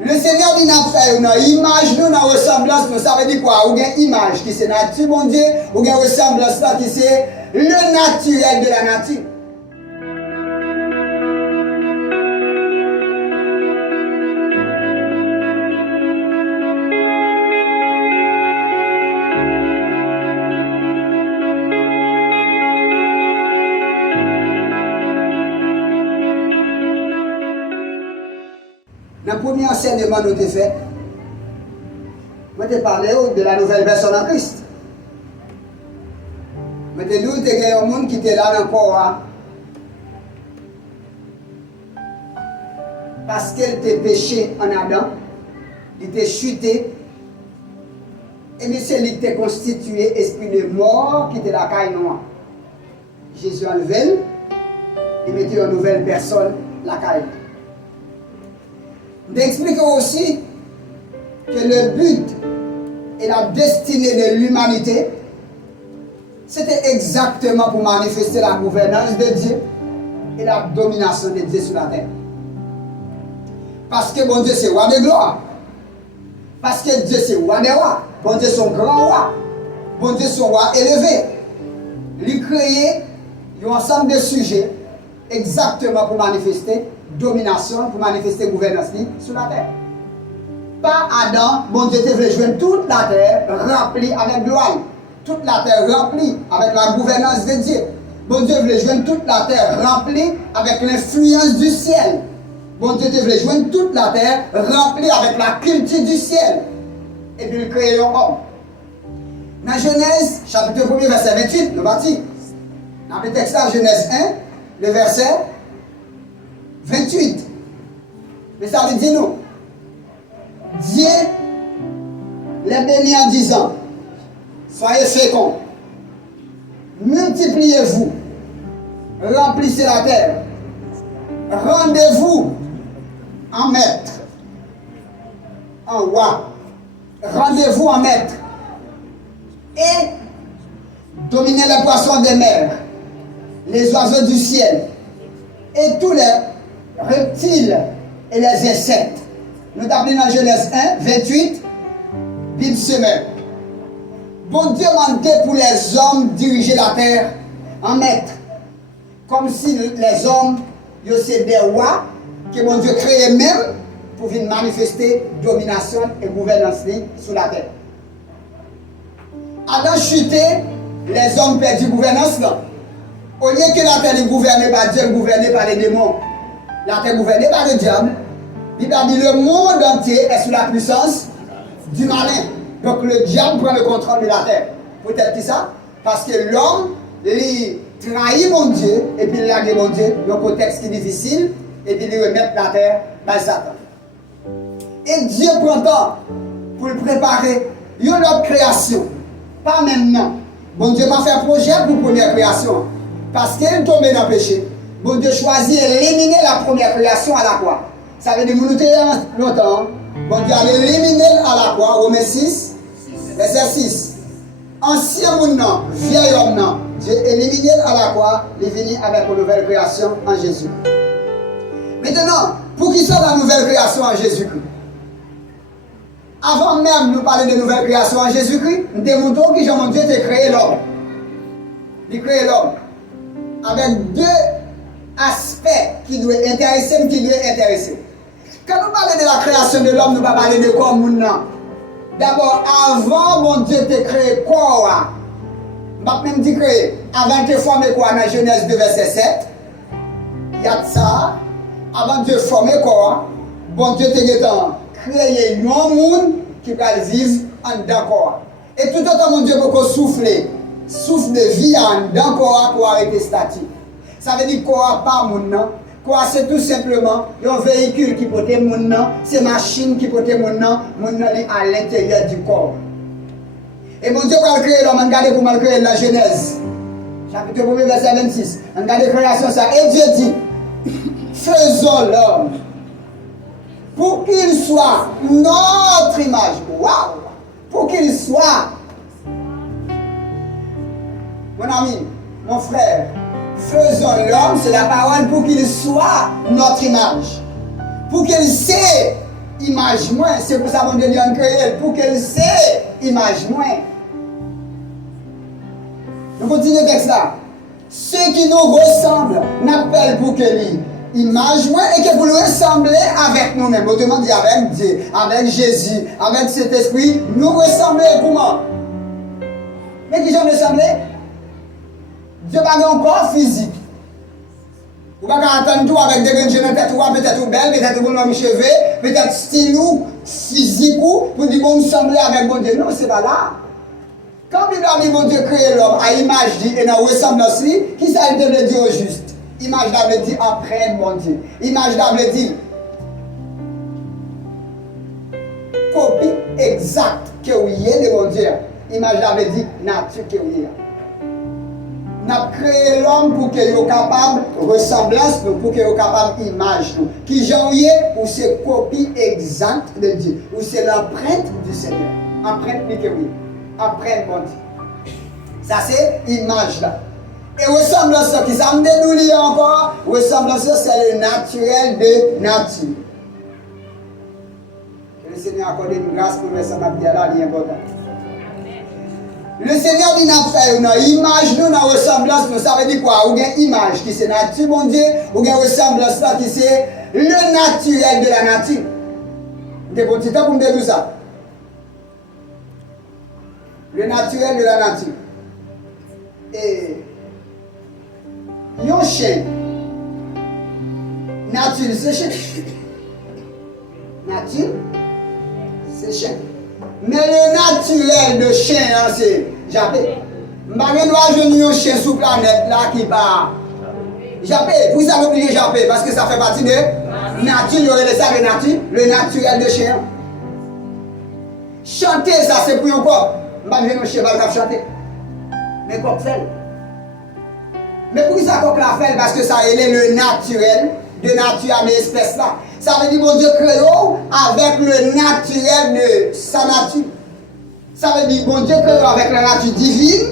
Le Seigneur dit n'a fait une image, nous, une ressemblance, nous, ça veut dire quoi? Ou bien image qui c'est nature, mon Dieu, ou bien ressemblance qui c'est le naturel de la nature. Dans le premier enseignement nous avons fait, je t'ai parlé de la nouvelle personne en Christ. Je t'ai dit qu'il y a un monde qui était là dans le corps. Parce qu'elle était péché en Adam, il était chuté, et bien c'est lui qui était constitué esprit de mort qui était la caille noire. Jésus enlevé, il mettait une nouvelle personne, la caille. D'expliquer aussi que le but et la destinée de l'humanité, c'était exactement pour manifester la gouvernance de Dieu et la domination de Dieu sur la terre. Parce que bon Dieu c'est roi de gloire. Parce que Dieu c'est roi des rois. Bon Dieu c'est un grand roi. Bon Dieu c'est un roi élevé. Il créé un ensemble de sujets exactement pour manifester domination, pour manifester gouvernance sur la terre. Pas Adam, bon Dieu te veut joindre toute la terre remplie avec gloire. Toute la terre remplie avec la gouvernance de Dieu. Bon Dieu veut joindre toute la terre remplie avec l'influence du ciel. Bon Dieu te veut joindre toute la terre remplie avec la culture du ciel. Et puis il crée l'homme. Dans Genèse, chapitre 1, verset 28, nous partis. Dans le texte là, Genèse 1, le verset 28. Mais ça veut dire nous. Dieu les bénit en disant, soyez féconds, multipliez-vous, remplissez la terre, rendez-vous en maître, en roi, rendez-vous en maître, et dominez les poissons des mers, les oiseaux du ciel, et tous les reptiles et les insectes. Nous avons dans Genèse 1, 28, Bible semeur. Bon Dieu mandait pour les hommes diriger la terre en maître. Comme si les hommes, c'est des rois que bon Dieu créait même pour venir manifester domination et gouvernance sur la terre. Adam chuté, les hommes perdent gouvernance là. Au lieu que la terre est gouvernée par Dieu, gouvernée par les démons, la terre est gouvernée par le diable. Il a dit le monde entier est sous la puissance du malin. Donc le diable prend le contrôle de la terre. Peut-être que ça, parce que l'homme, il trahit mon Dieu, et puis il l'a mon Dieu, dans un contexte qui est difficile, et puis il remet la terre par Satan. Et Dieu prend temps pour le préparer une autre création. Pas maintenant. Bon Dieu m'a fait un projet pour la première création. Parce qu'il est tombé dans le péché. Bon Dieu choisit d'éliminer la première création à la croix. Ça veut dire que nous étions longtemps. Bon Dieu a éliminé à la croix, Romains 6, verset 6. Ancien monde, vieil homme, Dieu éliminé à la croix, il est venu avec une nouvelle création en Jésus. Maintenant, pour qui soit la nouvelle création en Jésus-Christ? Avant même de nous parler de nouvelle création en Jésus-Christ, nous démontrons que Jean Dieu a créé l'homme. Il a créé l'homme avec deux aspects qui doivent intéresser et qui doivent intéresser. Quand nous parlons de la création de l'homme, nous ne parlons pas de corps moun. D'abord, avant mon Dieu te créé quoi? Je même dit créé. Avant de former quoi dans Genèse 2, verset 7, il y a ça. Avant de former quoi? Bon Dieu te créé un monde qui va vivre en dedans corps. Et tout autant mon Dieu peut souffler. Souffle de vie en dedans corps pour arrêter statique. Ça veut dire quoi pas moun non? Quoi, c'est tout simplement un véhicule qui porte mon nom, c'est une machine qui porte mon nom à l'intérieur du corps. Et mon Dieu va créer l'homme, regardez comment il crée la Genèse. Chapitre 1, verset 26. Regardez la création ça. Et Dieu dit, faisons l'homme pour qu'il soit notre image. Waouh! Pour qu'il soit. Mon ami, mon frère, faisons l'homme, c'est la parole pour qu'il soit notre image. Pour qu'il sait image moins. C'est pour ça que Dieu a créé, pour qu'elle sait image moins. Nous continuons le texte là. Ceux qui nous ressemblent n'appellent pour qu'elle image moins et que vous le ressemblez avec nous-mêmes. Autrement dit, avec Dieu, avec Jésus, avec cet esprit, nous ressemblons comment? Mais qui j'en ressemble? Dieu n'a pas un corps physique. Vous ne pouvez pas entendre tout avec des jeunes têtes, peut-être belle, peut-être bon homme cheveux, peut-être style ou physique ou, pour dire bon, me sembler avec mon Dieu. Non, c'est pas là. Quand il a dit mon Dieu créé l'homme à image et dans ressemblance, qui ça veut dire au juste? Image là veut dire empreinte mon Dieu. Image là veut dire copie exacte que vous y de mon Dieu. Image là veut dire nature que vous y est. Nous avons créé l'homme pour qu'il soit capable de ressemblance, pour qu'il soit capable d'image. Qui j'en y est, ou c'est copie exacte de Dieu, ou c'est l'empreinte du Seigneur. Empreinte que oui. Empreinte mon Dieu. Ça c'est image là. Et ressemblance, qui ça me dénoue encore, ressemblance c'est le naturel de nature. Que le Seigneur accorde une grâce pour nous ressembler à la vie importante. Le Seigneur dit n'a fait une image, nous, une ressemblance, nous, ça veut dire quoi? Ou bien image qui c'est nature, mon Dieu, ou bien ressemblance qui c'est le naturel de la nature. C'est pour petit temps pour me dire tout ça. Le naturel de la nature. Et un chien, nature, c'est chien. Nature, c'est chien. Mais le naturel de chien, c'est Japé. Je ne vais pas un chien sur la planète là qui part. Japé, vous savez oublier Japé parce que ça fait partie de nature, il y aurait ça de nature, le naturel de chien. Chanter, ça c'est pour un corps. Je ne vais pas un chien qui chanter. Mais quoi fait? Mais pour ça qu'on l'a fait? Parce que ça est le naturel de nature à l'espèce là. Ça veut dire bon Dieu créé avec le naturel de sa nature. Ça veut dire bon Dieu créé avec la nature divine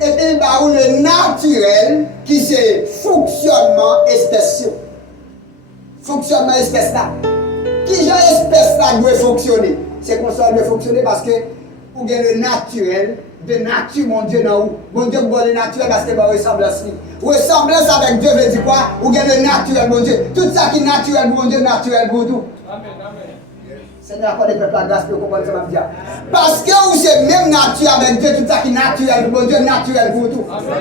et puis bah, le naturel qui c'est fonctionnement espèce. Fonctionnement espèce là. Qui genre espèce là doit fonctionner? C'est comme ça doit fonctionner parce que ou bien le naturel de nature, mon Dieu, non. Mon Dieu, bon, le naturel, parce que c'est ressemblance. Ressemblance avec Dieu veut dire quoi? Ou bien le naturel, mon Dieu. Tout ça qui est naturel, mon Dieu, naturel pour tout. Amen, amen. Seigneur, accorde le peuple la grâce pour comprendre ce que je veux dire. Parce que vous c'est même nature avec Dieu, tout ça qui est naturel, mon Dieu, naturel pour tout. Amen.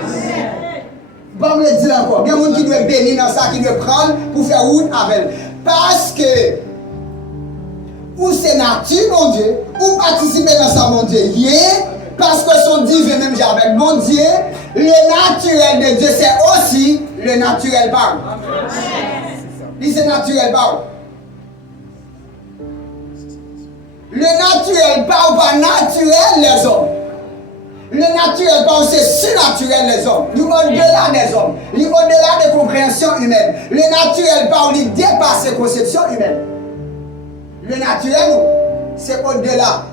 Bon, me le dire encore. Il y a des gens qui doivent bénir dans ça, qui doivent prendre pour faire route avec. Parce que ou c'est nature, mon Dieu, ou participer dans ça, mon Dieu. Yeah. Parce que son divin même avec mon Dieu, le naturel de Dieu c'est aussi le naturel par. Amen. C'est naturel par. Le naturel par ou pas naturel les hommes. Le naturel par c'est surnaturel les hommes. Il au-delà des hommes. Il au-delà des compréhensions humaines. Le naturel par il dépasse les conceptions humaines. Le naturel c'est au-delà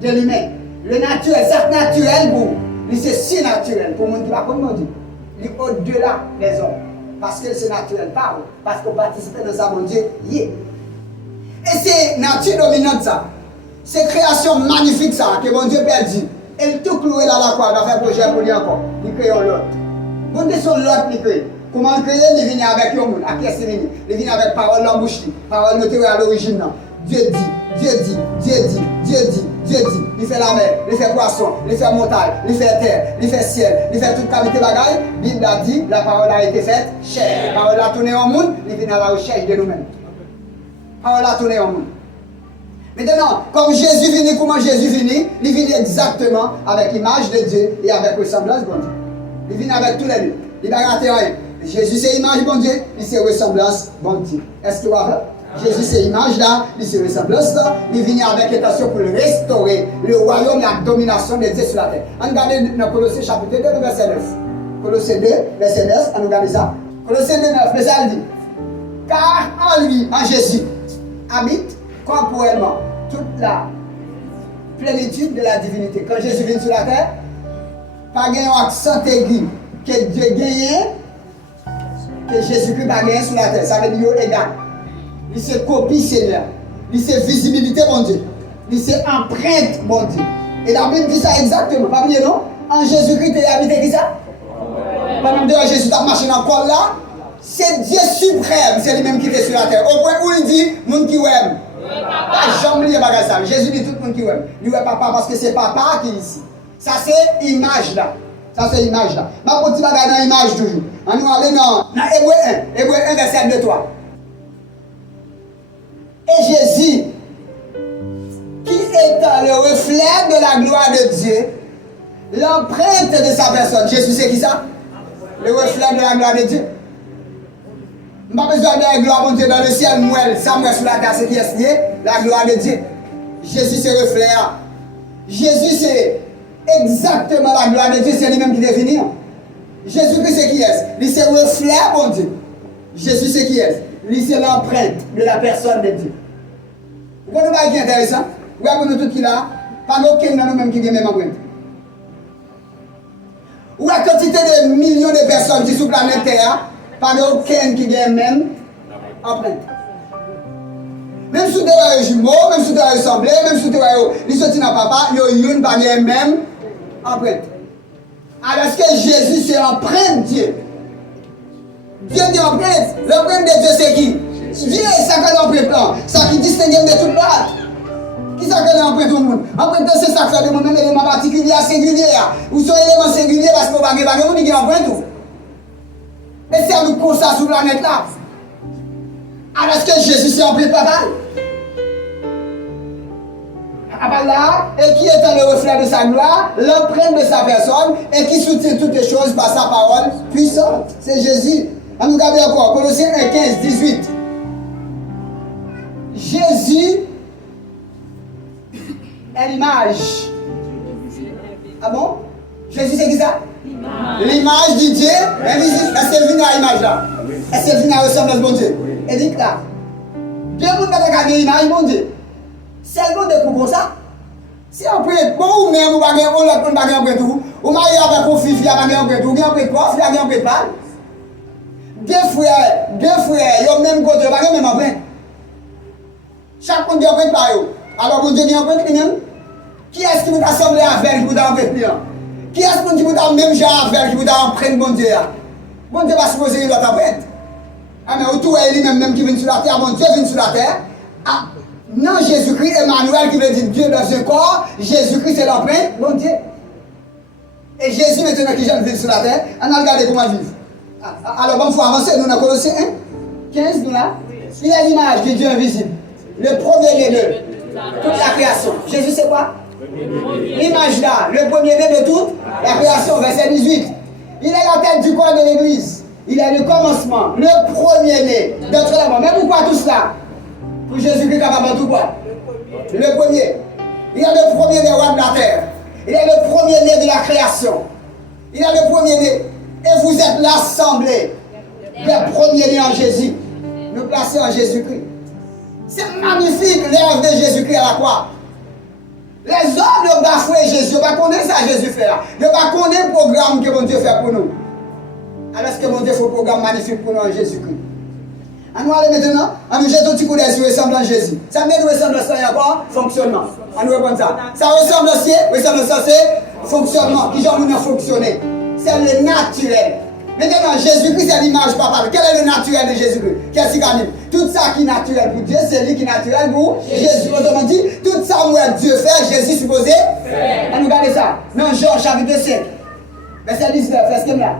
de l'humain. Le naturel, c'est naturel pour lui, c'est si naturel pour mon Dieu, comme on dit. Il est au-delà des hommes. Parce que c'est naturel, pas parce qu'on participe dans ça, mon Dieu, yeah. Et c'est nature dominante ça. C'est création magnifique ça, que mon Dieu perdu. Et tout cloué là la croix, il a fait un projet pour lui encore. Il crée l'autre. Bon Dieu, son l'autre, il crée. Comment il crée? Il vient avec le monde. À qui est-ce qu'il vient? Il vient avec parole en bouche, parole notée à l'origine. Dieu dit, Dieu dit, Dieu dit, Dieu dit, Dieu dit. Il fait la mer, il fait poisson, il fait montagne, il fait terre, il fait ciel, il fait toute qualité bagaille. La Bible a dit, la parole a été faite chair. La parole a tourné en monde, il vient à la recherche de nous-mêmes. La parole a tourné en monde. Maintenant, comme Jésus vient, comment Jésus vient? Il vient exactement avec l'image de Dieu et avec ressemblance de Dieu. Il vient avec tous les deux. Il n'a raté rien. Jésus c'est l'image de Dieu, il c'est ressemblance de Dieu. Est-ce que vous voyez? Jésus c'est l'image là, il c'est ressemblance là, il vient avec l'intention pour restaurer le royaume, la domination de Dieu sur la terre. On regarde dans Colossiens chapitre 2, verset 9. Colossiens 2, verset 9, on regarde ça. Colossiens 2, 9, mais ça dit, car en lui, en Jésus, habite corporellement toute la plénitude de la divinité. Quand Jésus vient sur la terre, pas un accent aigu que Dieu gagne, que Jésus-Christ va gagner sur la terre. Ça veut dire égal. Il se copie Seigneur. c'est visibilité, mon Dieu. C'est empreinte, mon Dieu. Et la Bible dit ça exactement. Pas bien, non? En Jésus-Christ, tu es habité qui ça? Pendant que Jésus a marché dans le corps là, c'est Dieu suprême, c'est lui-même qui était sur la terre. Au point où il dit, monde qui aime. Jamais lié bagage ça. Jésus dit tout le monde qui aime. Lui est papa parce que c'est papa qui est ici. Ça c'est image là. Ça c'est image là. Ma petite bagage dans l'image toujours. On nous aller dans Hébreu 1. Hébreu 1 verset 2 3. Et Jésus, qui étant le reflet de la gloire de Dieu, l'empreinte de sa personne. Jésus c'est qui ça? Le reflet de la gloire de Dieu. Je n'ai pas besoin de la gloire de Dieu dans le ciel, moi, ça moi sur la terre, c'est qui est lié? La gloire de Dieu. Jésus c'est le reflet. Jésus c'est exactement la gloire de Dieu, c'est lui-même qui définit. Jésus-Christ c'est qui est? Lui c'est le reflet, mon Dieu. Jésus c'est qui est? Lui c'est l'empreinte de la personne de Dieu. Vous comprenez pas qui est intéressant? Regardez nous tout qui là, pas aucun de nous-mêmes qui a même empreinte. Ou la quantité de millions de personnes qui sont sur la planète Terre, pas aucun qui a même empreinte. Même si tu es jumeau, même si tu es ressemblé, même si tu es sorti dans papa, il y a une pas même empreinte. Alors que Jésus c'est empreinte Dieu. Dieu dit empreinte. L'empreinte de Dieu c'est qui? Dieu est ça que l'empreinte là. Ça qui distingue de toute part. Qui ça que l'empreinte au monde? Empreinte c'est ça que fait de mon élément particulier singulier. Ou son élément singulier parce qu'on va gagner pas monde qui empreinte. Mais c'est nous comme ça sur la planète là. Alors que Jésus c'est empreinte total. Là, et qui est le reflet de sa gloire, l'empreinte de sa personne, et qui soutient toutes les choses par sa parole puissante. C'est Jésus. On nous regarde encore, Colossiens 1, 15, 18. Jésus est l'image. Ah bon? Jésus c'est qui ça? L'image du Dieu invisible. Est-ce qu'elle vient à l'image là? Est-ce qu'elle vient à ressembler à ce bon Dieu? Et dit là, Dieu ne peut pas regarder l'image, bon Dieu. C'est le bon Dieu pour ça. Si on peut être bon ou même, ou pas gagner, on l'a pas gagner tout. Ou marié avec un fils, il a pas gagner tout. Il a gagner quoi? Il a gagner pas. Deux frères, ils ont même côté, ils pas même empreinte. Chaque monde a empreinte par eux. Alors, bon Dieu a empreinte lui-même. Qui est-ce qui vous a semblé avec vous dans empreinte? Qui est-ce qui vous a même genre avec vous dans empreinte, bon Dieu? Bon Dieu va supposer une autre empreinte. Ah, mais autour de lui-même qui vient sur la terre, bon Dieu vient sur la terre. Ah, non, Jésus-Christ, Emmanuel qui veut dire Dieu dans un corps, Jésus-Christ c'est l'empreinte, bon Dieu. Et Jésus maintenant qui vient sur la terre, on a regardé comment vivre. Alors bon, il faut avancer, nous dans Colossiens 1, 15, nous là. Il a l'image de Dieu invisible. Le premier-né de toute la création. Jésus c'est quoi? L'image là, le premier-né de toute la création, verset 18. Il est la tête du corps de l'église. Il est le commencement, le premier-né d'entre les morts. Mais pourquoi tout cela? Pour Jésus-Christ est capable de tout quoi? Le premier. Il est le premier des rois de la terre. Il est le premier-né de la création. Il est le premier-né. Et vous êtes l'assemblée des premiers-nés en Jésus. Nous placer en Jésus-Christ. C'est magnifique l'œuvre de Jésus-Christ à la croix. Les hommes ne bafouent Jésus. Ils ne connaissent pas ça Jésus fait là. Ils ne connaissent pas le programme que mon Dieu fait pour nous. Alors que mon Dieu fait un programme magnifique pour nous en Jésus-Christ. On nous aller maintenant, on nous jette un petit coup d'œil sur ressemblant à Jésus. Ça met nous ressemble à ça, il y a quoi? Fonctionnement. On nous répond ça. Ça ressemble à ça, c'est fonctionnement. Qui genre nous a fonctionné? C'est le naturel. Maintenant, Jésus-Christ, c'est l'image papa. Quel est le naturel de Jésus-Christ? Qu'est-ce qu'il gagne? Tout ça qui est naturel pour Dieu, c'est lui qui est naturel pour Jésus. Autrement dit, tout ça où Dieu fait, Jésus supposé. On nous regarde ça. Dans Jean chapitre 5, verset 19, est-ce qu'il y a?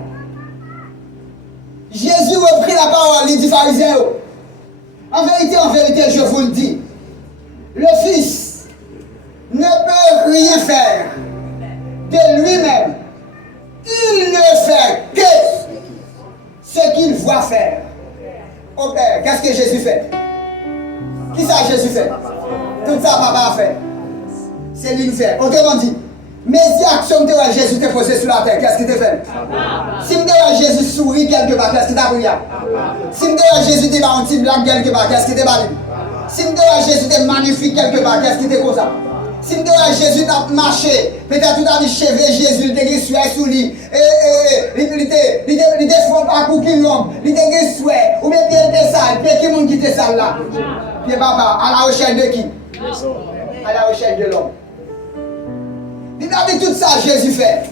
Jésus reprit la parole, il dit pharisien. En vérité, je vous le dis, le Fils ne peut rien faire de lui-même. Il ne fait que ce qu'il voit faire au Père. Qu'est-ce que Jésus fait? Qui ça Jésus fait? Tout ça papa a fait. C'est lui qui fait. Autrement dit, mais si action de Jésus t'est posé sur la terre, qu'est-ce qu'il t'a fait? Si Jésus sourit quelque part, qu'est-ce qu'il t'a pris? Si Jésus t'est un petit blague quelque part, qu'est-ce qu'il t'a battu? Si Jésus t'est magnifique quelque part, qu'est-ce qu'il t'a comme ça? Si Jésus t'a marché, peut-être tout à dit chevé Jésus, il t'a gué souhait sous lui, il t'a fait un parcours qui long, il t'a gué souhait, ou bien il t'a sale, puis qui monde qui t'a sale là? Puis papa, à la recherche de qui? À la recherche de l'homme. Il a dit tout ça, Jésus fait.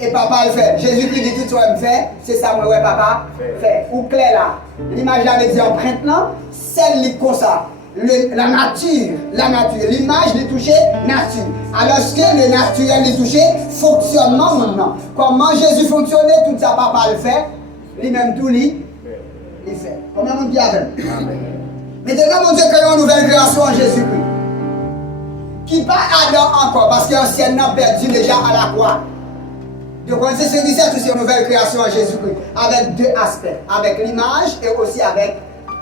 Et papa le fait. Jésus-Christ dit tout ça, me fait. C'est ça, moi, ouais, papa, fait. Ou clair là. L'image avait dit empreinte là, celle qui comme ça. La nature, l'image est touchée, nature. Alors que le naturel est touché, fonctionnement maintenant. Comment Jésus fonctionnait, tout ça, papa le fait. Lui-même tout, il fait. Combien de monde qui a fait? Maintenant, mon Dieu, créons une nouvelle création en Jésus-Christ. Qui pas Adam encore, parce qu'ancien n'a perdu déjà à la croix. Donc, on sait ce qui c'est une nouvelle création en Jésus-Christ. Avec deux aspects. Avec l'image et aussi avec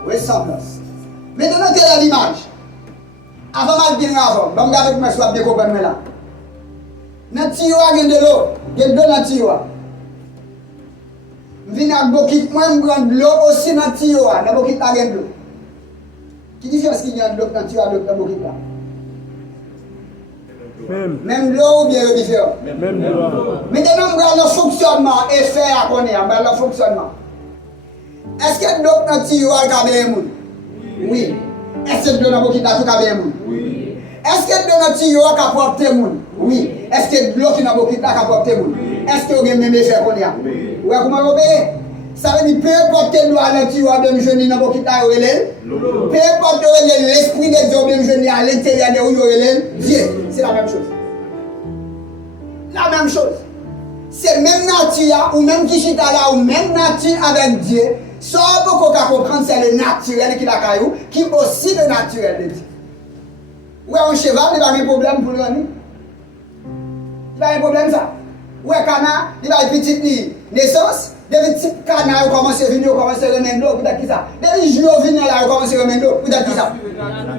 ressemblance. Maintenant, quelle est l'image? Avant mal bien avant, donc avec moi, je vais bien comprendre là. Dans le tiroir, il y a de l'eau. Il y a de l'eau dans le tiroir. Je viens avec beaucoup, moi, je prends de l'eau aussi dans le tiroir. Dans le beaucoup, il y a de l'eau. Quelle différence qu'il y a de l'eau dans le tiroir, dans le beaucoup là? Même l'eau ou bien le différent? Même l'eau. Maintenant, on regarde le fonctionnement et faire à connaître, on regarde le fonctionnement. Est-ce que l'eau dans le tiroir est bien? Oui. Est-ce que l'eau dans le beaucoup est bien? Oui. Est-ce que l'eau dans le tiroir est porté? Oui. Est-ce que l'eau qui est dans le beaucoup est porté? Est-ce que vous avez même effet qu'on y a? Oui. Vous comment vous obéissez? Ça veut dire, peu importe l'eau à l'intérieur de jeune dans le beaucoup peu importe l'esprit de Dieu même jeune à l'intérieur de vous, Dieu. C'est la même chose. La même chose. C'est même nature, ou même qui chita là, ou même nature avec Dieu. Sauf qu'on peut comprendre, c'est le naturel qui l'a caillou, qui est aussi le naturel de Dieu. Ouais, un cheval, il va avoir un problème pour lui. Il va avoir un problème ça. Ouais, canard, il va avoir une petite naissance. Des petits canards commencent à venir, commencent à remettre l'eau, peut-être qui ça. Des joueurs viennent là, commencent à remettre l'eau, peut-être qui ça.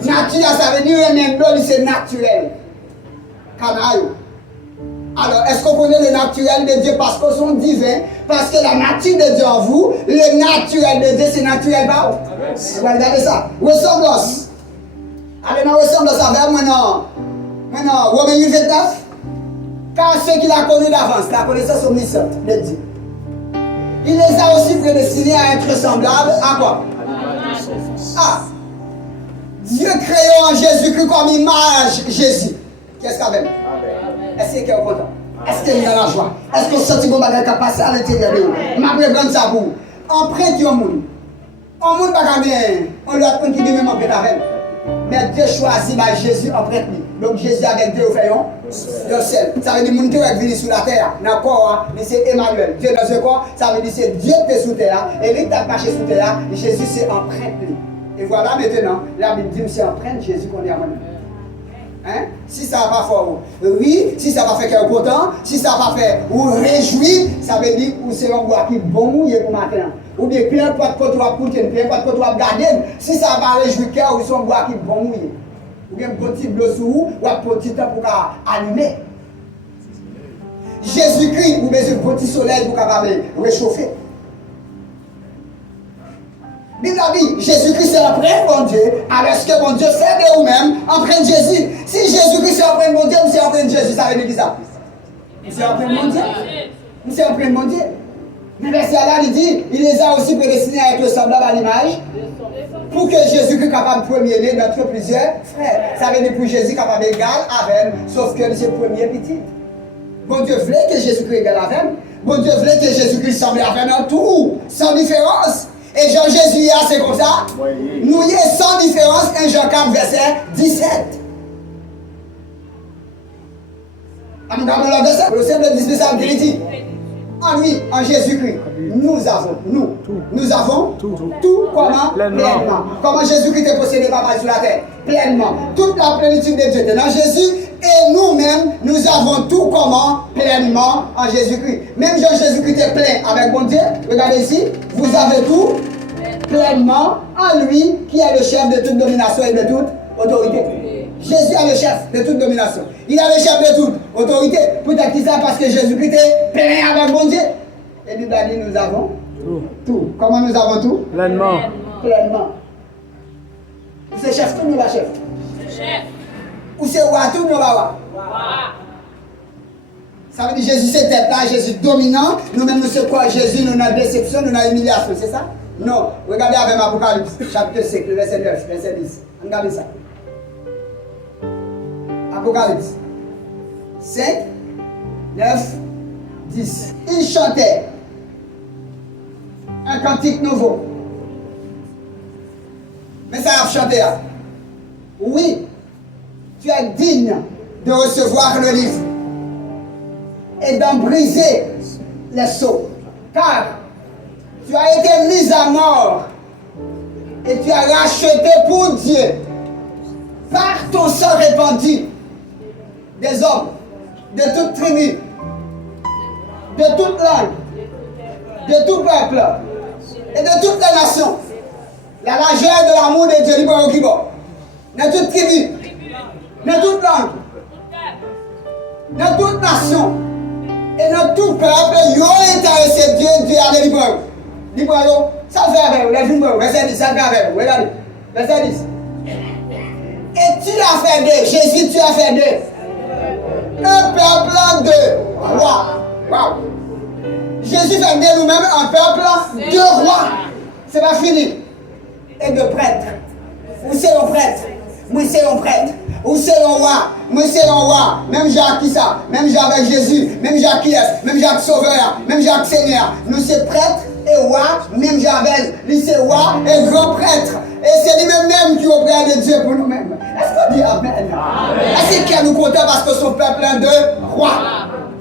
Nature, ça veut dire remettre l'eau, c'est naturel. Canard. Alors, est-ce qu'on connaît le naturel de Dieu parce qu'ils sont divins? Parce que la nature de Dieu en vous, le naturel de Dieu, c'est naturel par vous. Vous allez regarder ça. Ressemblance. Allez, dans ressemblance avec maintenant, Romains 8, 29. Car ceux qui la connaissent d'avance, la connaissance omnisciente de Dieu. Il les a aussi prédestinés à être semblables à quoi? Ah! Dieu créé en Jésus-Christ comme image Jésus. Qu'est-ce qu'il y a? Est-ce qu'il est content? Est-ce qu'il est dans la joie? Est-ce qu'on sent que vous avez passé à l'intérieur de vous? Je vais prendre ça pour vous. Emprunte au monde. Au monde, on doit prendre qui dit même emprunte avec. Mais Dieu choisit par Jésus emprunte lui. Donc Jésus avec Dieu fait un seul. Ça veut dire que mon Dieu est venu sur la terre. Dans le corps, c'est Emmanuel. Dieu dans ce corps, ça veut dire que c'est Dieu qui est sous terre. Et lui qui a marché sous terre, Jésus c'est empreinte lui. Et voilà maintenant, la Bible dit que c'est empreinte Jésus qu'on est à moi. Hein? Si ça va pas faire oui, si ça va faire qu'elle est content, si ça va faire ou réjouir, ça veut dire que c'est un bois qui est bon mouillé pour matin. Ou bien peu importe quoi tu vas coûter, peu importe quoi tu vas garder, si ça va réjouir cœur, ou c'est un bois qui est bon mouillé. Ou bien un petit bleu sous vous, ou un petit temps pour allumer. Jésus-Christ, ou bien un petit soleil pour réchauffer. Bible a dit, Jésus-Christ c'est l'empreinte bon Dieu, alors ce que bon Dieu fait de vous-même, empreinte Jésus. Si Jésus-Christ c'est l'empreinte bon Dieu, c'est l'empreinte Jésus, ça veut dire ça. C'est l'empreinte bon Dieu. C'est l'empreinte bon Dieu. Mais verset là, il dit, il les a aussi prédestinés à être semblables à l'image, pour que Jésus-Christ capable de premier-né d'entre plusieurs frères. Ça veut dire pour Jésus capable d'égal avec, sauf que c'est le premier petit. Bon Dieu voulait que Jésus-Christ égale avec. Bon Dieu voulait que Jésus-Christ semble avec en tout, sans différence. Et Jean Jésus, c'est comme ça. Nous y est sans différence, 1 Jean 4, verset 17. Nous avons le verset, le Seigneur de dispensable il dit, en lui, en Jésus-Christ, nous avons tout comment? Pleinement. Comment Jésus-Christ est possédé par Dieu sur la terre? Pleinement. Toute la plénitude de Dieu est dans Jésus. Et nous-mêmes, nous avons tout comment? Pleinement en Jésus-Christ. Même Jean Jésus-Christ est plein avec mon Dieu. Regardez ici. Vous avez tout pleinement en lui qui est le chef de toute domination et de toute autorité. Jésus est le chef de toute domination. Il est le chef de toute autorité. Peut-être qu'il ça parce que Jésus-Christ est plein avec mon Dieu. Et Bible dit nous avons tout. Comment nous avons tout? Pleinement. Pleinement. C'est chef tout, nous va chef. Chef. Ou c'est roi tout, nous va roi. Ça veut dire Jésus c'est tête là, Jésus dominant. Nous-mêmes nous sommes quoi? Jésus nous avons déception, nous avons humiliation, c'est ça? Non, regardez avec Apocalypse, chapitre 5, le verset 9, verset 10. Regardez ça. Apocalypse 5, 9, 10. Il chantait un cantique nouveau. Mais ça a chanté là. Oui, tu es digne de recevoir le livre et d'en briser les sceaux. Car tu as été mis à mort et tu as racheté pour Dieu par ton sang répandu des hommes de toute tribu, de toute langue, de tout peuple et de toutes les nations. La largeur de l'amour de Dieu, de toute tribu, de toute langue, de toute nation et de tout peuple, ils ont intéressé Dieu, Dieu a libre. Libre, ça fait avec vous, les films, verset 10, ça fait avec vous, regardez, verset 10. Et tu as fait d'eux, Jésus, tu as fait d'eux un peuple de rois. Wow. Jésus fait de nous-mêmes un peuple de rois. C'est pas fini. Et de prêtres. Où c'est le prêtre? Moi c'est le prêtre. Où c'est le roi? Moi c'est le roi. Même Jacques qui ça? Même Jacques avec Jésus. Même Jacques qui est? Même Jacques Sauveur. Même Jacques Seigneur. Nous c'est prêtre et roi. Même Javel. Lui c'est roi et grand prêtre. Et c'est lui-même qui est auprès de Dieu pour nous-mêmes. Est-ce qu'on dit Amen? Est-ce qu'il nous compte parce que son peuple est de roi?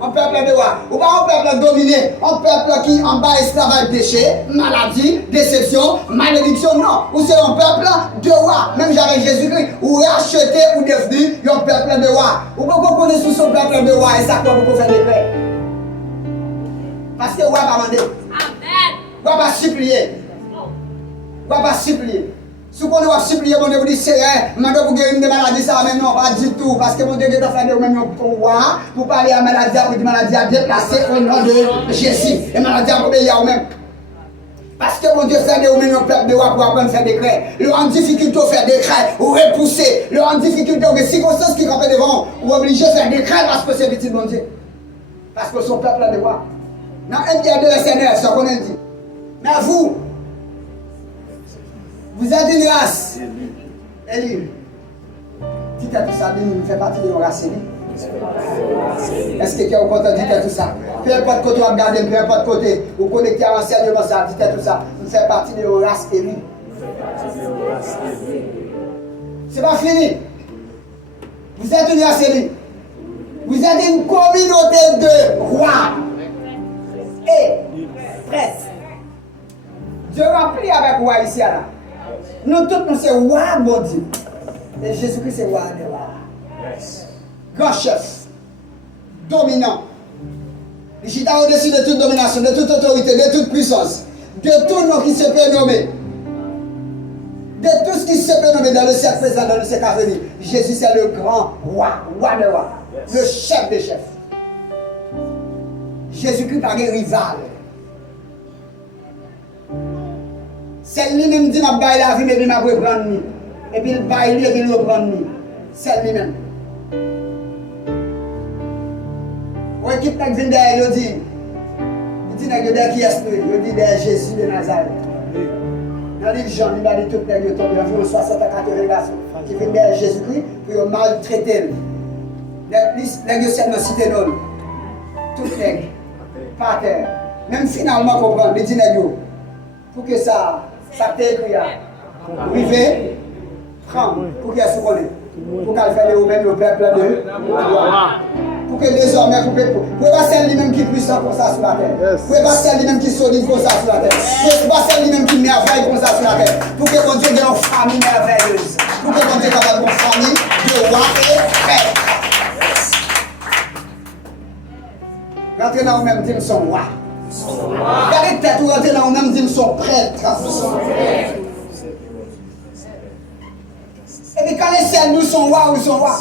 Un peuple de roi. Ou pas un peuple dominé, un peuple qui en bas esclavage, péché, maladie, déception, malédiction, non. Ou c'est un peuple de roi. Même j'avais Jésus-Christ, ou racheté ou devenu un peuple de roi. Ou pas qu'on connaît sous son peuple de roi et ça quoi pour faire des prêts. Parce que roi va demander. Amen. Roi va supplier. Roi va supplier. Si on va supplier, mon Dieu, vous dites, c'est maintenant pour guérir une maladie, ça va non, pas du tout. Parce que mon Dieu, a fait de même pour roi, pour parler à maladie, pour dire maladie à déplacer au nom de Jésus. Et maladie à obéir au même. Parce que mon Dieu fait de même un peuple de roi pour apprendre à faire des crêts. Le en difficulté à faire des crêts, ou repousser. Le en difficulté aux circonstances qui campent devant, ou obligé à faire des crêts parce que c'est petit mon Dieu. Parce que son peuple est de roi. Dans 1 Pierre 2, verset 9, c'est ce qu'on a dit. Mais vous êtes une race élue. Dites à tout ça, nous fait partie de nos races élues. Est-ce que quelqu'un est content de dire tout ça? Peu importe côté on regarde, peu importe côté, vous connectez à l'enseignement, ça, dites tout ça. Nous fait partie de nos races élues. C'est pas fini. Vous êtes une race élue. Vous êtes une communauté de rois et prêtres. Dieu remplit avec roi ici là. Nous tous, nous c'est roi, bon Dieu. Et Jésus-Christ, c'est roi des rois. Grand chef, dominant. Il est au-dessus de toute domination, de toute autorité, de toute puissance, de tout nom qui se peut nommer. De tout ce qui se peut nommer dans le siècle présent, dans le siècle à venir. Jésus, c'est le grand roi, roi des rois, le chef des chefs. Jésus-Christ n'a pas de rival. C'est lui-même qui m'a baillé la vie, mais il m'a reprendre. Et puis il baille lui, et puis il reprend. C'est lui-même. Ou équipe qui vient derrière, il dit derrière qui est lui? Il dit derrière Jésus de Nazareth. Dans le livre Jean, il a dit tout le monde est tombé, environ 60 à 80 garçons qui viennent derrière Jésus-Christ pour maltraiter. Les gens seulement cité non. Tout le monde, par terre. Même finalement, comprendre, il dit pour que ça t'ait écrit là. Rivé, prends, pour qu'elle se connaisse. Pour qu'elle fasse de vous-même le peuple de pour que désormais, vous pouvez pas celle lui-même qui est puissant comme ça sur la terre. Vous pouvez pas celle lui-même qui est solide comme ça sur la terre. Vous pouvez pas celle lui-même qui merveille comme ça sur la terre. Pour que mon Dieu ait une famille merveilleuse. Pour que mon Dieu ait une famille de roi et frère. Rentrez dans vous-même, dites son roi. Regardez tête ou rentrez dans vous-même, dites son prêtre. Et puis quand les ciels nous sont rois ou sont rois.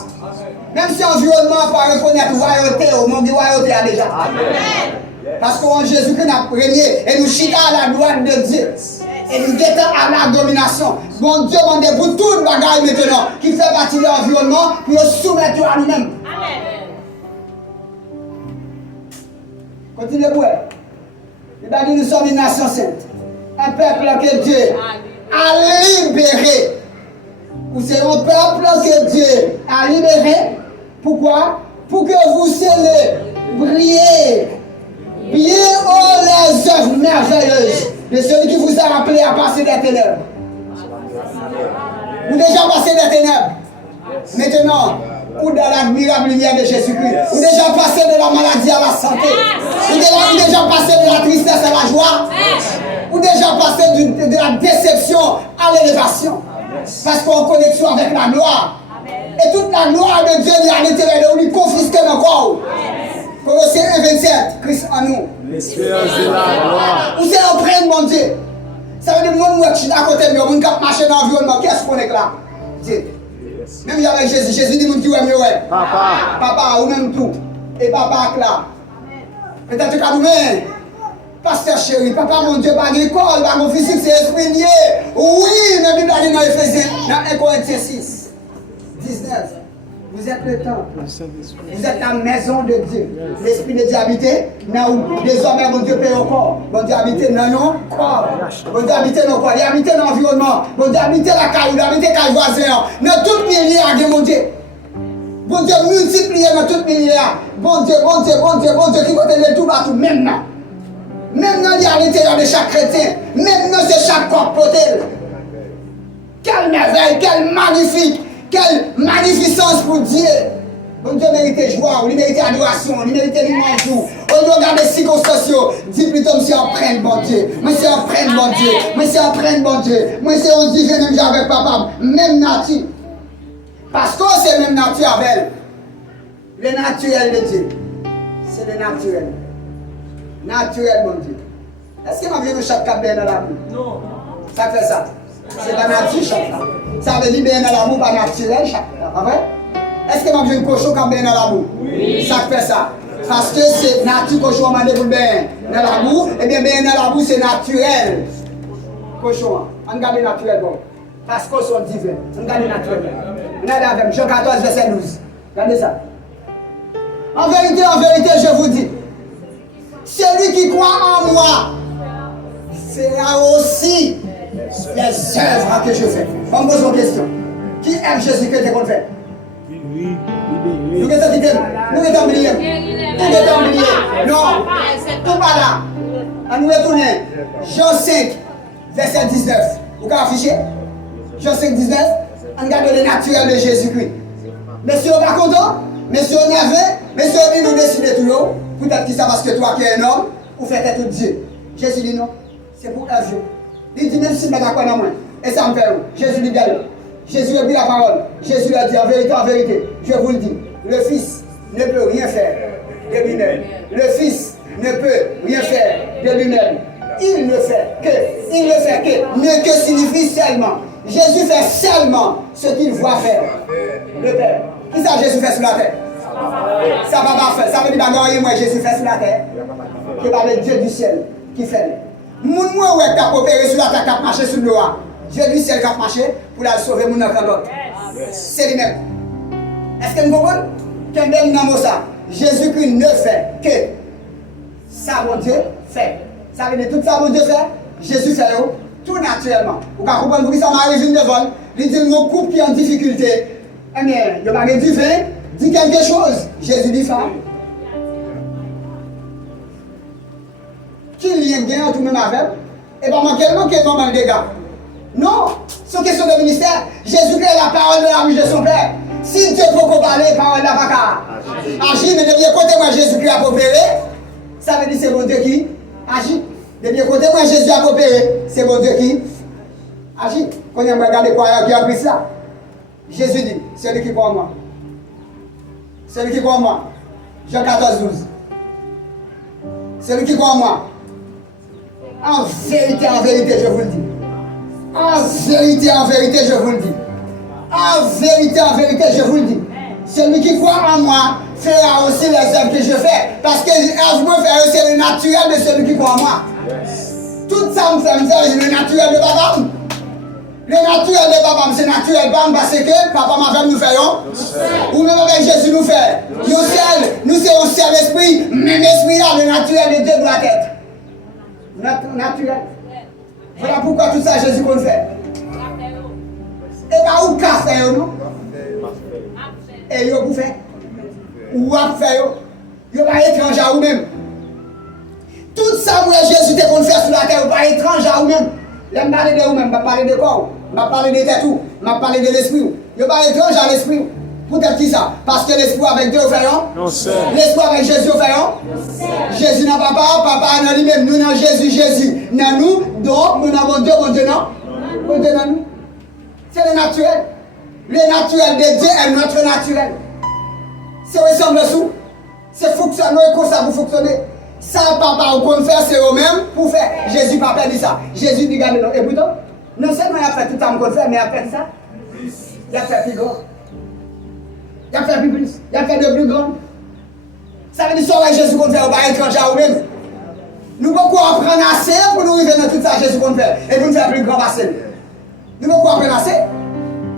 Même si l'environnement peut reconnaître royauté, au monde de royauté a déjà. Amen. Parce qu'en Jésus-Christ a régné et nous chita à la droite de Dieu. Et nous détend à la domination. Mon Dieu m'a dit pour toute bagaille maintenant qui fait partie de l'environnement pour nous soumettre à nous-mêmes. Amen. Continuez pour elle. Il a dit nous sommes une nation sainte, Un peuple que Dieu a libéré. Ou c'est un peuple que Dieu a libéré. Pourquoi? Pour que vous célébriez bien les œuvres merveilleuses de celui qui vous a appelé à passer des ténèbres. Vous déjà passé des ténèbres. Maintenant, ou dans l'admirable lumière de Jésus-Christ. Vous déjà passé de la maladie à la santé. Vous déjà passé de la tristesse à la joie. Ou déjà passé de la déception à l'élévation. Parce qu'on est en connexion avec la gloire. Et toute la gloire de Dieu est à l'intérieur de nous, lui confisquée dans le corps. Colossiens 1:27, Christ en nous. L'espérance de la gloire. Vous êtes en train de mon Dieu. Ça veut dire que moi, je suis à côté de moi, je suis marcher dans l'environnement. Qu'est-ce qu'on est là? Même avec Jésus, Jésus dit qui ouais, ouais. Papa, ou même tout. Et papa là. Peut-être que tu as pasteur chéri, papa mon Dieu, pas d'école, pas mon physique, c'est esprit lié. Oui, la Bible a dit dans Éphésiens, dans 1 Corinthiens 6, 19. Vous êtes le temple. Vous êtes la maison de Dieu. L'esprit de Dieu habite. Désormais, mon Dieu paye au corps. Mon Dieu habite dans nos corps. Mon Dieu habite dans nos corps. Il habite dans l'environnement. Mon Dieu habite la caille. Il habite la caille voisin. Dans tout milliard, mon Dieu. Bon Dieu multiplié dans tout milliard. Bon Dieu, bon Dieu, bon Dieu, bon Dieu, qui continue tout partout, même là. Même dans l'intérieur de chaque chrétien. Même dans chaque corps potel. Quelle merveille, quelle magnifique. Quelle magnificence pour Dieu! Bon Dieu mérite joie, on mérite adoration, on mérite louange. On doit regarder les circonstances. Dis plutôt, monsieur, apprenne, bon Dieu. Monsieur, apprenne, bon Dieu. Monsieur, apprenne, bon Dieu. Monsieur, on dit, je n'aime jamais papa. Même nature. Parce que c'est même nature avec elle. Le naturel de Dieu. C'est le naturel. Naturel, mon Dieu. Est-ce que ma vie de chaque cap dans la boue? Non. Ça fait ça. C'est la nature chaque fois. Ça veut dire bien dans l'amour, pas naturel chaque fois. Vrai? Est-ce que ma vie de cochon comme bien dans l'amour? Oui. Ça fait ça. Parce que c'est nature cochon m'a dit bien dans l'amour. Et bien dans l'amour c'est naturel. Cochon. On garde naturel bon. Parce qu'on sont divins. On garde naturel. Regardez avec Jean 14, verset 12. Regardez ça. En vérité, je vous dis. Celui qui croit en moi fera aussi les œuvres que je fais. On me pose une question. Qui aime Jésus que tu as fait? Oui. Nous sommes oubliés. Non, tout pas là. On nous retourne. Jean 5, verset 19. Vous pouvez afficher? Jean 5, 19. On regarde le naturel de Jésus-Christ. Monsieur, pas content? Monsieur, nerveux? Monsieur, nous décidons tout le monde. Peut-être que ça parce que toi qui es un homme, vous faites tout Dieu. Jésus dit non. C'est pour un jour. Il dit même si je ne suis pas d'accord dans moi. Et ça me fait où? Jésus dit bien. Jésus a dit la parole. Jésus a dit en vérité, je vous le dis. Le Fils ne peut rien faire de lui-même. Le Fils ne peut rien faire de lui-même. Il ne fait que. Mais que signifie seulement? Jésus fait seulement ce qu'il voit faire. Le Père. Qui ça Jésus fait sur la terre? Ça va pas faire. Ça veut dire que moi Jésus fait sur la terre. Qui va le Dieu du ciel qui fait. Moun moi ouais t'a opéré sur la terre, t'a marché sur le roi. Dieu du ciel qui a marché pour la sauver mon enfant d'autre. C'est lui-même. Est-ce que nous comprenons? Qu'un bel nom ça. Jésus-Christ ne fait que ça mon Dieu fait. Ça veut dire tout ça mon Dieu fait. Jésus fait tout naturellement. Vous comprenez pourquoi ça m'arrive une devant. Il dit mon couple qui est en difficulté. Eh bien, il m'a dit du vin, dit quelque chose. Jésus dit ça. Qui lien gagne tout même avec? Et pas manquer moment de dégâts. Non, c'est une question de ministère. Jésus-Christ est la parole de la bouche de son Père. Si Dieu peut parler, parole n'a pas qu'à agir, mais de bien côté moi Jésus-Christ a opéré, ça veut dire c'est mon Dieu qui agit. De bien côté moi Jésus a opéré, c'est mon Dieu qui agit. Quand on regarde quoi qui a pris ça, Jésus dit, celui qui croit en moi. Celui qui croit en moi. Jean 14, 12. Celui qui croit en moi. En vérité, je vous le dis. En vérité, je vous le dis. En vérité, je vous le dis. Celui qui croit en moi fera aussi les œuvres que je fais. Parce que moi faire c'est le naturel de celui qui croit en moi. Tout ça me fait le naturel de papa. Le naturel de papa, c'est naturel parce que papa m'a fait nous faire. Ou même avec Jésus nous fait. Nous c'est un seul esprit. Même esprit là, le naturel de Dieu doit être. Naturel. Voilà pourquoi tout ça Jésus qu'on fait. Et pas où qu'a fait non? Et yo pour faire. Ou a fait yo. Yo pas étranger à vous-même. Tout ça moi Jésus te qu'on fait sur la terre, pas étranger à vous-même. Là me parler de vous-même, pas parler de corps, pas parler de tête tout, pas parler de l'esprit. Yo pas étranger à l'esprit. Peut-être qui ça? Parce que l'esprit avec Dieu fait non? Non, sir. L'esprit avec Jésus fait non? Jésus n'a pas papa dans lui-même, nous dans Jésus, Jésus dans nous, donc nous avons Dieu, bon Dieu non? Bon Dieu dans nous. C'est le naturel. Le naturel de Dieu est notre naturel. C'est ressemble sous. C'est fonctionner comme ça pour fonctionner. Ça, papa, on peut faire, c'est eux-mêmes pour faire. Jésus n'a pas dit ça. Jésus dit, regardez, et pourtant, non seulement il a fait tout ça qu'on fait, mais il a fait ça. Il a fait plus grand. Il a fait plus. Il a fait de plus grand. Ça veut dire que Jésus qu'on fait, on va étranger à eux-mêmes. Nous pouvons apprendre assez pour nous arriver dans tout ça, Jésus qu'on fait, et pour nous faire plus grand assez. Nous pouvons apprendre assez.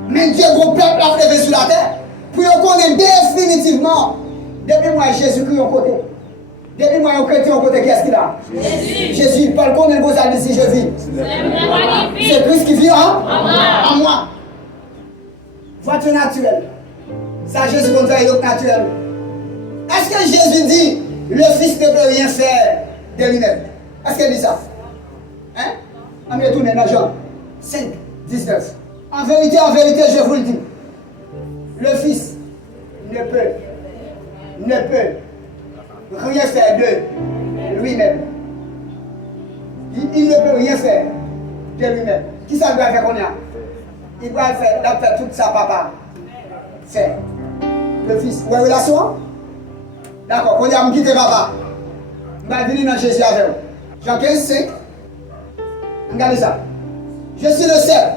Mais Dieu, gros peuple, a levé sur la terre. Pour qu'on connaisse définitivement, depuis moi, Jésus qui est au côté. Depuis moi, chrétien au côté, qu'est-ce qu'il a? Jésus, Paul connaît vos amis si je vis. C'est Christ qui vit en moi. Voiture naturelle. Ça, Jésus qu'on fait, l'autre naturel. Est-ce que Jésus dit, le Fils ne peut rien faire de lui-même? Est-ce qu'il dit ça? Hein? On va retourner dans Jean 5, 19. En vérité, je vous le dis, le Fils ne peut rien faire de lui-même. Il ne peut rien faire de lui-même. Qui ça doit faire qu'on a? Il doit faire tout ça, papa. Faire. Le Fils. Vous avez relation? D'accord, on a quitté papa. On va venir dans Jésus avec vous. Jean 15, 5. Regardez ça. Je suis le seul.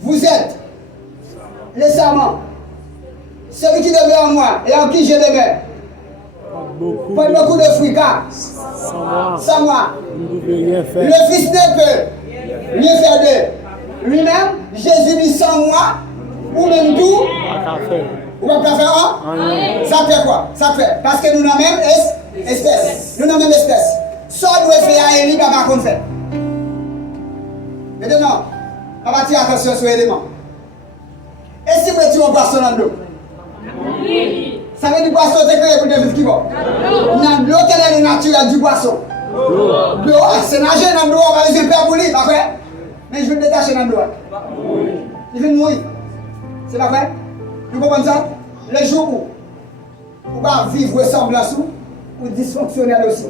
Vous êtes les serments. Celui qui demeure en moi et en qui je demeure. Pas beaucoup de fruits car sans moi, le Fils ne peut rien faire de lui-même. Jésus dit sans moi, ou même tout. Ou pas faire un? Ça fait quoi? Ça fait. Parce que nous sommes même espèce. Nous sommes même espèce. Ça doit faire à Élie, papa qu'on fait. Maintenant, papa tire attention sur l'élément. Et si vous mettez un poisson dans l'eau? Ça veut dire que le poisson est créé pour des vivre qui vont. Dans l'eau, quelle est le naturel du poisson? L'eau, c'est nager dans l'eau, on va les faire pour lui, pas vrai? Mais je vais me détacher dans l'eau. Il vient mourir. C'est pas vrai? Vous comprenez ça? Le jour où on va vivre ressemblance ou dysfonctionnel aussi.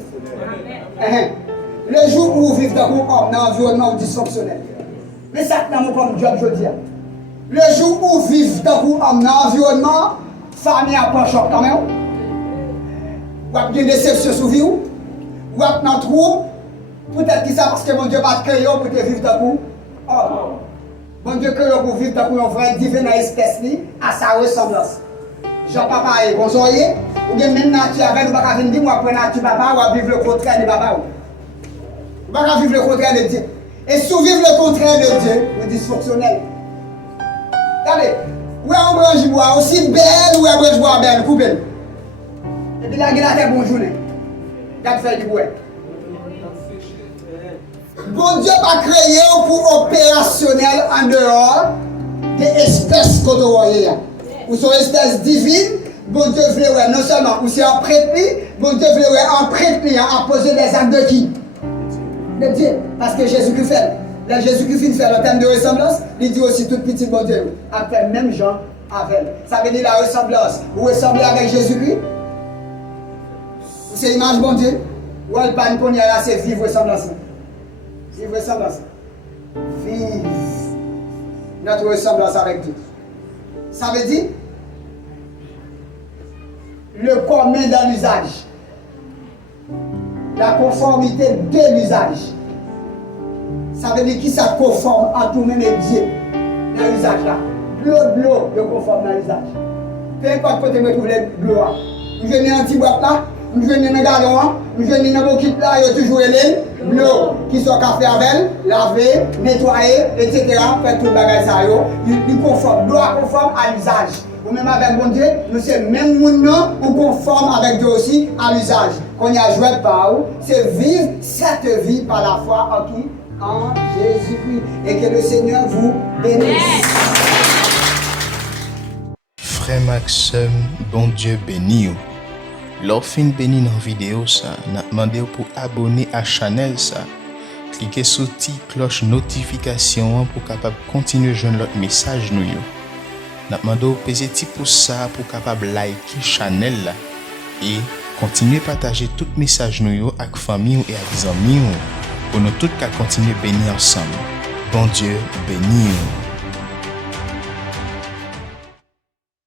Le jour où vous vivez dans un environnement dysfonctionnel. Mais ça, c'est mon comme job, je dis. Le jour où vous vivez dans un environnement, famille a pas choc quand même. Ou avez une déception sur vous. Ou avez dans trou. Peut-être que ça parce que mon Dieu va te créer pour te vivre dans vous. Mon Dieu crée pour vivre dans un vrai divin espèce à sa ressemblance. Jean-papa est bonsoir. Ou bien même nature avec, vous ne pouvez pas dire moi, prendre nature papa, ou vivre le contraire de papa. Vous ne pouvez pas vivre le contraire de Dieu. Et si vous vivez le contraire de Dieu, vous êtes dysfonctionnel. Regardez, où est un branche bois aussi belle, ou est un branche bois belle, pour belle. Et puis là, il y a une bonne journée. Il y a fait du bois. Bon Dieu va créer pour opérationnel en dehors des espèces que vous voyez. Ou sont espèces divines, bon Dieu veut non seulement ou c'est un prêtre, bon Dieu veut un prêtre à poser des actes de qui? De Dieu. Parce que Jésus-Christ fait. Là, Jésus-Christ fait le thème de ressemblance, il dit aussi tout petit bon Dieu. Après, même Jean avec. Ça veut dire la ressemblance. Vous ressemblez avec Jésus-Christ? C'est l'image bon Dieu? Ou elle parle qu'on y a là, c'est vivre ressemblance. Vivre ressemblance. Vive notre ressemblance avec Dieu. Ça veut dire le commun dans l'usage. La conformité de l'usage. Ça veut dire qui ça conforme à tout-même et Dieu dans l'usage là. L'eau, le conforme dans l'usage. Peu importe côté me trouve l'eau. Je viens dans un petit boîte là, je viens dans un galon, je viens dans un bouquet là, il y a toujours l'eau qui sont café avec, laver, nettoyer, etc. Faire tout le bagage ça, il conforme. L'eau conforme à l'usage. Ou même avec bon Dieu, nous sommes même nous, on conforme avec Dieu aussi à l'usage. Qu'on y a joué par où, c'est vivre cette vie par la foi en qui? en Jésus-Christ. Et que le Seigneur vous bénisse. Frère Maxime, bon Dieu béni. L'orphine béni dans la vidéo, ça, n'a demandé pour abonner à la chaîne. Cliquez sur la petite cloche notification pour capable continuer à joindre l'autre message. Nous n'a demandé de peser petit pouce ça pour capable liker la chaîne et continuer à partager tout message nous avec famille et avec amis pour nous tous continuer à bénir ensemble. Bon Dieu béni.